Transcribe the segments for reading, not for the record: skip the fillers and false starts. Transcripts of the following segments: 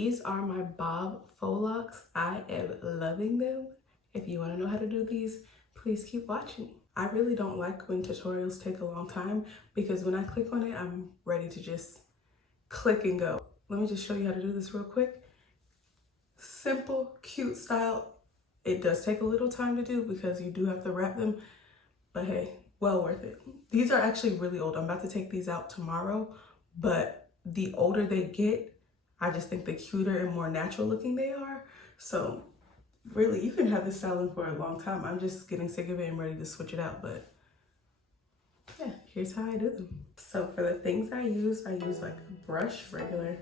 These are my Bob faux locks. I am loving them. If you want to know how to do these, please keep watching. I really don't like when tutorials take a long time because when I click on it, I'm ready to just click and go. Let me just show you how to do this real quick. Simple, cute style. It does take a little time to do because you do have to wrap them, but hey, well worth it. These are actually really old. I'm about to take these out tomorrow, but the older they get, I just think the cuter and more natural looking they are. So really, you can have this style in for a long time. I'm just getting sick of it and ready to switch it out, but yeah, here's how I do them. So for the things I use like a brush, regular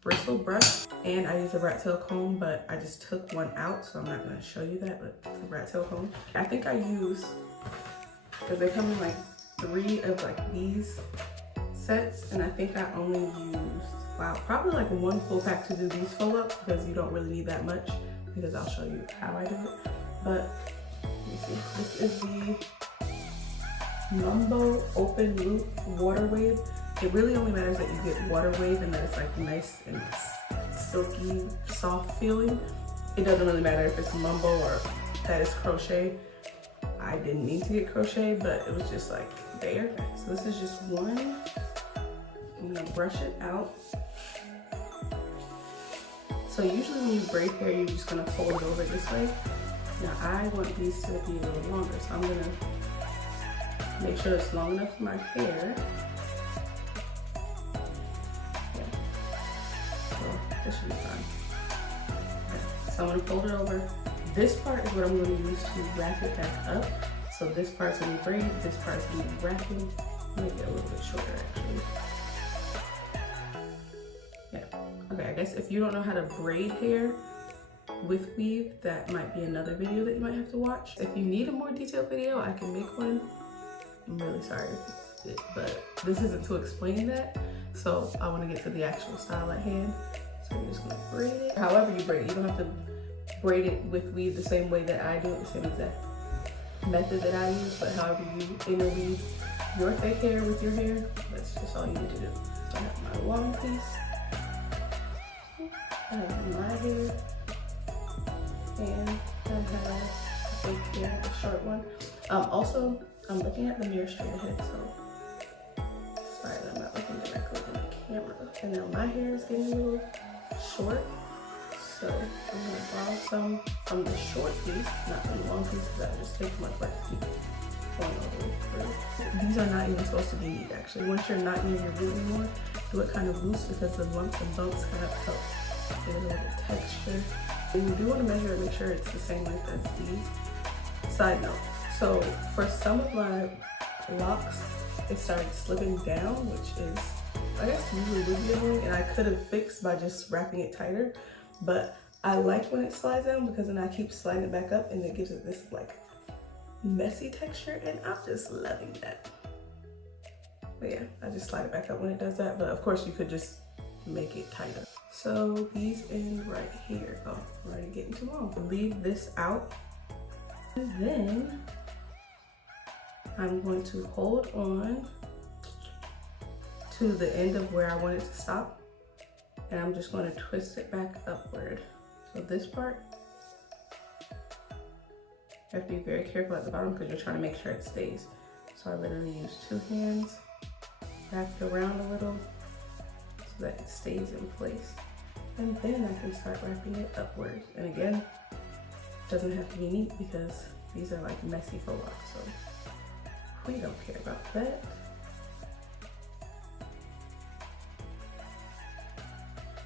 bristle brush, and I use a rat tail comb, but I just took one out, so I'm not gonna show you that, but it's a rat tail comb. I think I use, because they come in like 3 of like these sets, and I think I only used, wow, probably like 1 full pack to do these faux locks because you don't really need that much, because I'll show you how I do it. But let me see, this is the Mambo Openloop Water Wave. It really only matters that you get water wave and that it's like nice and silky, soft feeling. It doesn't really matter if it's Mambo or that it's crochet. I didn't mean to get crochet, but it was just like there. So this is just one. I'm gonna brush it out. So usually when you braid hair, you're just gonna fold it over this way. Now I want these to be a little longer, so I'm gonna make sure it's long enough for my hair. This should be fine. Okay. So I'm gonna fold it over. This part is what I'm gonna use to wrap it back up. So this part's gonna be braid, this part's gonna be wrapping. Make it a little bit shorter actually. Yeah, okay, I guess if you don't know how to braid hair with weave, that might be another video that you might have to watch. If you need a more detailed video, I can make one. I'm really sorry, but this isn't to explain that. So I wanna get to the actual style at hand. So you're just gonna braid it. However you braid it, you don't have to braid it with weave the same way that I do it, the same exact method that I use, but however you interweave your fake hair with your hair, that's just all you need to do. So I have my long piece, I have my hair, and I have fake hair, the short one. Also, I'm looking at the mirror straight ahead, so sorry that I'm not looking directly in the camera. And now my hair is getting a little short, so I'm gonna borrow some from the short piece, not from the long piece, because that would just take too much work to keep going all the way through. These are not even supposed to be neat, actually. Once you're not near your root anymore, do it kind of loose because the lumps and bumps kind of help give it a little bit of texture. And you do want to measure it, make sure it's the same length as these. Side note, so for some of my locks, it started slipping down, which is, I guess, usually would be annoying, and I could have fixed by just wrapping it tighter, but I like when it slides down because then I keep sliding it back up and it gives it this like messy texture, and I'm just loving that. But yeah, I just slide it back up when it does that, but of course you could just make it tighter. So these end right here. Oh, I'm already getting too long. Leave this out, and then I'm going to hold on to the end of where I want it to stop, and I'm just going to twist it back upward. So this part, you have to be very careful at the bottom because you're trying to make sure it stays. So I literally use 2 hands, wrap it around a little so that it stays in place. And then I can start wrapping it upwards. And again, it doesn't have to be neat because these are like messy faux locks, so we don't care about that.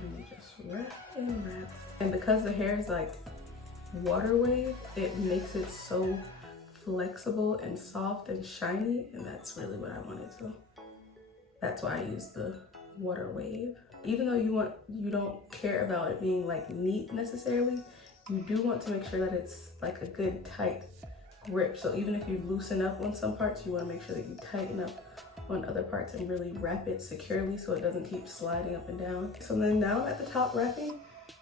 And we just wrap and wrap. And because the hair is like water wave, it makes it so flexible and soft and shiny, and that's really what I wanted. So that's why I use the water wave. Even though you don't care about it being like neat necessarily, you do want to make sure that it's like a good tight grip. So even if you loosen up on some parts, you want to make sure that you tighten up on other parts and really wrap it securely so it doesn't keep sliding up and down. So then now at the top wrapping,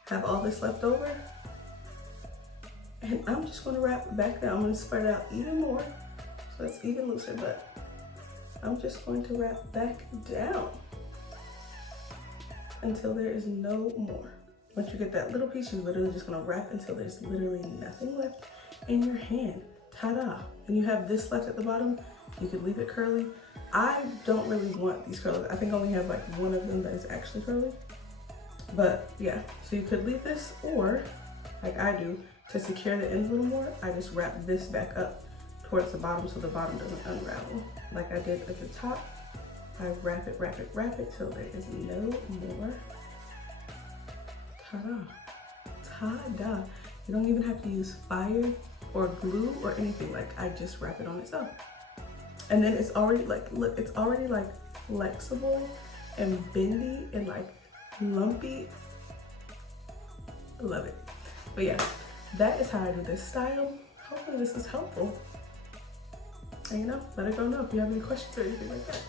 have all this left over, and I'm just going to wrap it back down. I'm going to spread it out even more so it's even looser, but I'm just going to wrap back down until there is no more. Once you get that little piece, you're literally just gonna wrap until there's literally nothing left in your hand. Ta-da. And you have this left at the bottom. You could leave it curly. I don't really want these curls. I think I only have like one of them that is actually curly. But yeah, so you could leave this, or like I do, to secure the ends a little more, I just wrap this back up towards the bottom so the bottom doesn't unravel. Like I did at the top, I wrap it till there is no more. Ta-da. Ta-da. You don't even have to use fire or glue or anything. Like I just wrap it on itself. And then it's already like, look, it's already like flexible and bendy and like lumpy. I love it. But yeah, that is how I do this style. Hopefully this is helpful. And you know, let a girl know if you have any questions or anything like that.